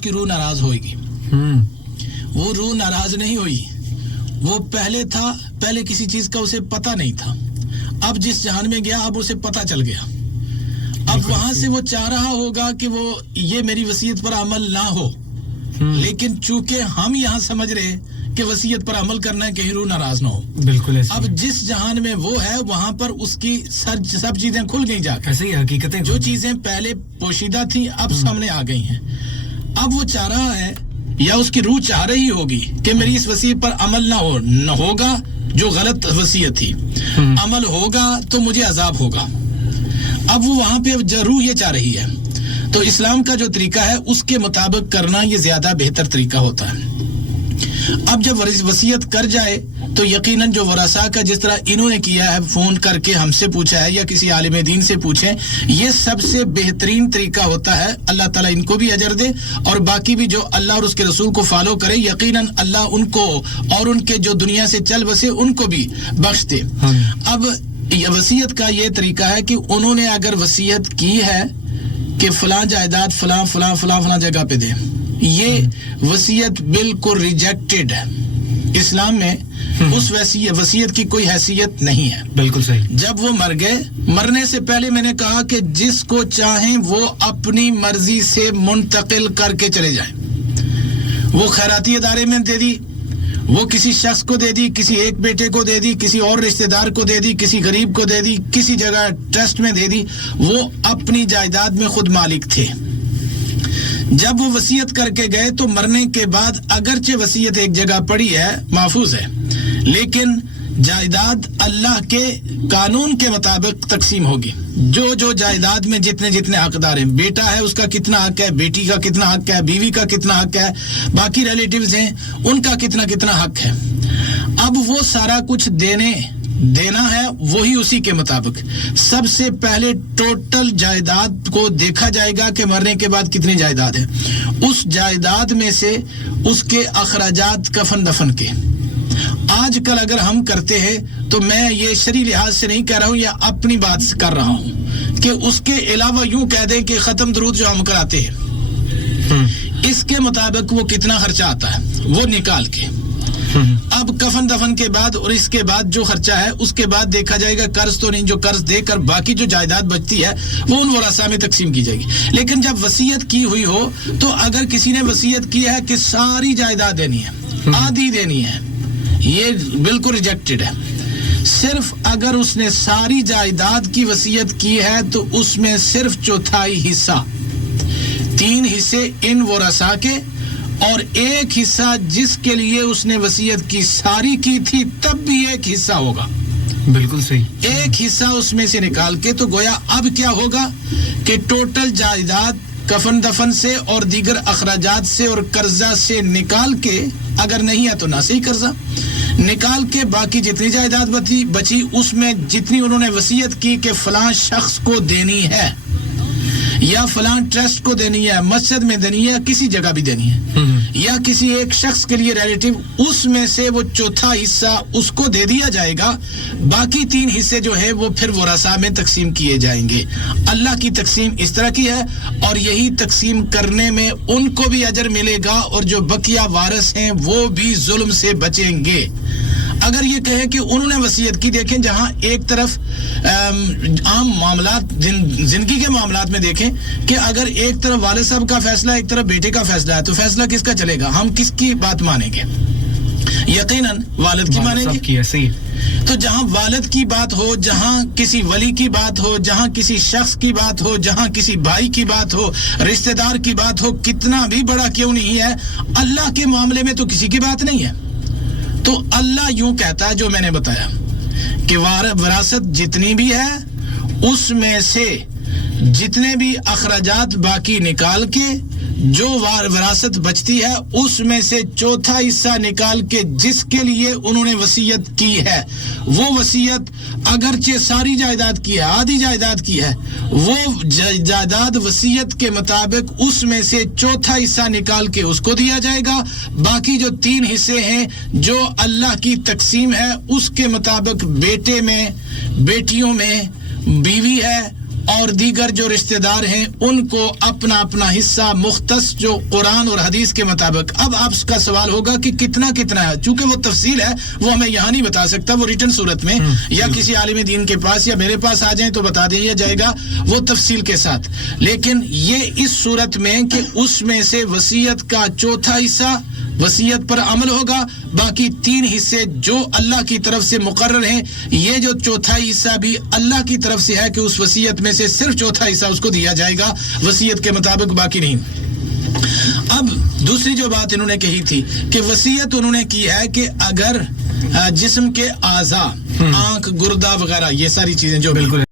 उसकी रूह नाराज होगी। वो रूह नाराज नहीं हुई, वो पहले किसी चीज का उसे पता नहीं था, अब जिस जहान में गया अब उसे पता चल गया। अब वहां से वो चाह रहा होगा कि वो ये मेरी वसीयत पर अमल ना हो, लेकिन चूंकि हम यहाँ समझ रहे कि वसीयत पर अमल करना है, कहीं रूह नाराज ना हो। बिल्कुल ऐसे। अब जिस जहान में वो है वहां पर उसकी सब चीजें खुल गई जाकर। ऐसे ही हकीकतें, जो चीजें पहले पोशीदा थी अब सामने आ गई हैं। अब वो चाह रहा है या उसकी रूह चाह रही होगी कि मेरी इस वसीयत पर अमल ना होगा जो गलत वसीयत थी, अमल होगा तो मुझे अजाब होगा। अब वो वहां पे जरूर ये चाह रही है, तो इस्लाम का जो तरीका है उसके मुताबिक करना ये ज्यादा बेहतर तरीका होता है। अब जब वसीयत कर जाए तो यकीनन जो वरासा का जिस तरह इन्होंने किया है, फोन करके हमसे पूछा है या किसी आलिम दीन से पूछें, ये सबसे बेहतरीन तरीका होता है। अल्लाह ताला इनको भी अजर दे और बाकी भी जो अल्लाह और उसके रसूल को फॉलो करे, यकीनन अल्लाह उनको और उनके जो दुनिया से चल बसे उनको भी बख्श दे। अब वसीयत का ये तरीका है कि उन्होंने अगर वसीयत की है कि फलां जायदाद फलां जगह पे दे, ये वसीयत बिल्कुल रिजेक्टेड है। इस्लाम में उस वसीयत की कोई हैसियत नहीं है। बिल्कुल सही। जब वो मर गए, मरने से पहले मैंने कहा कि जिसको चाहें वो अपनी मर्जी से मुंतकिल करके चले जाएं। वो खैराती इदारे में दे दी, वो किसी शख्स को दे दी, किसी एक बेटे को दे दी, किसी और रिश्तेदार को दे दी, किसी गरीब को दे दी, किसी जगह ट्रस्ट में दे दी, वो अपनी जायदाद में खुद मालिक थे। जब वो वसीयत करके गए तो मरने के बाद अगरचे वसीयत एक जगह पड़ी है, महफूज है, लेकिन जायदाद अल्लाह के कानून के मुताबिक तकसीम होगी। जो जायदाद में जितने हकदार हैं, बेटा है उसका कितना हक है, बेटी का कितना हक है, बीवी का कितना हक है, बाकी रिलेटिव्स हैं उनका कितना हक है। अब वो सारा कुछ देना है वही उसी के मुताबिक। सबसे पहले टोटल जायदाद को देखा जाएगा कि मरने के बाद कितनी जायदाद है। उस जायदाद में से उसके अखराजात कफन दफन के आजकल अगर हम करते हैं तो मैं ये शरी लिहाज से नहीं कह रहा हूं या अपनी बात कर रहा हूं कि उसके अलावा यूं कह दें कि खत्म दरूद जो हम कराते हैं इसके मुताबिक वो कितना खर्चा आता है वो निकाल के, अब कफन दफन के बाद और इसके बाद जो खर्चा है उसके बाद देखा जाएगा। कर्ज तो नहीं, जो कर्ज देकर बाकी जो जायदाद बचती है वो उन वरासा में तकसीम की जाएगी। लेकिन जब वसीयत की हुई हो तो अगर किसी ने वसीयत की है कि सारी जायदाद देनी है, आधी देनी है, ये बिल्कुल रिजेक्टेड है। सिर्फ अगर उसने सारी जायदाद की वसीयत की है तो उसमें सिर्फ चौथाई हिस्सा, 3 हिस्से इन वरासा के और 1 हिस्सा जिसके लिए उसने वसीयत की सारी की थी तब भी 1 हिस्सा होगा। बिल्कुल सही। 1 हिस्सा उसमें से निकाल के, तो गोया अब क्या होगा कि टोटल जायदाद कफन दफन से और दीगर अखराजात से और कर्जा से निकाल के, अगर नहीं है तो ना सही कर्जा निकाल के, बाकी जितनी जायदाद बची उसमें जितनी उन्होंने वसीयत की कि फलां शख्स को देनी है या फलां ट्रस्ट को देनी है, मस्जिद में देनी है, किसी जगह भी देनी है, या किसी एक शख्स के लिए रिलेटिव, उसमें से वो चौथा हिस्सा उसको दे दिया जाएगा। बाकी 3 हिस्से जो है वो फिर वरासा में तकसीम किए जाएंगे। अल्लाह की तकसीम इस तरह की है और यही तकसीम करने में उनको भी अजर मिलेगा और जो बकिया वारिस हैं वो भी जुल्म से बचेंगे। अगर ये कहें कि उन्होंने वसीयत की, देखें जहां एक तरफ आम मामलात जिंदगी के मामलात में देखें कि अगर एक तरफ वालिद साहब का फैसला एक तरफ बेटे का फैसला है तो फैसला किसका चलेगा? हम किसकी बात मानेंगे? यकीनन वालिद की मानेंगे। तो जहां वालिद की बात हो, जहां किसी वली की बात हो, जहां किसी शख्स की बात हो, जहां किसी भाई की बात हो, रिश्तेदार की बात हो, कितना भी बड़ा क्यों नहीं है, अल्लाह के मामले में तो किसी की बात नहीं है। तो अल्लाह यूं कहता है जो मैंने बताया कि विरासत जितनी भी है उसमें से जितने भी अखराजात बाकी निकाल के जो विरासत बचती है उसमें से चौथा हिस्सा निकाल के जिसके लिए उन्होंने वसीयत की है, वो वसीयत अगरचे सारी जायदाद की है, आधी जायदाद की है, वो जायदाद वसीयत के मुताबिक उसमें से चौथा हिस्सा निकाल के उसको दिया जाएगा। बाकी जो 3 हिस्से हैं जो अल्लाह की तकसीम है उसके मुताबिक बेटे में, बेटियों में, बीवी है اور دیگر جو رشتہ دار ہیں ان کو اپنا اپنا حصہ مختص جو قرآن اور حدیث کے مطابق. اب آپ کا سوال ہوگا کہ کتنا ہے, چونکہ وہ تفصیل ہے وہ ہمیں یہاں نہیں بتا سکتا, وہ ریٹن صورت میں یا کسی عالم دین کے پاس یا میرے پاس آ جائیں تو بتا دیا جائے گا وہ تفصیل کے ساتھ. لیکن یہ اس صورت میں کہ اس میں سے وصیت کا چوتھا حصہ وصیت پر عمل ہوگا, باقی 3 حصے جو اللہ کی طرف سے مقرر ہیں, یہ جو چوتھا حصہ بھی اللہ کی طرف سے ہے کہ اس وصیت میں سے صرف چوتھا حصہ اس کو دیا جائے گا وصیت کے مطابق, باقی نہیں. اب دوسری جو بات انہوں نے کہی تھی کہ وصیت انہوں نے کی ہے کہ اگر جسم کے اعضاء, آنکھ, گردہ وغیرہ, یہ ساری چیزیں جو بالکل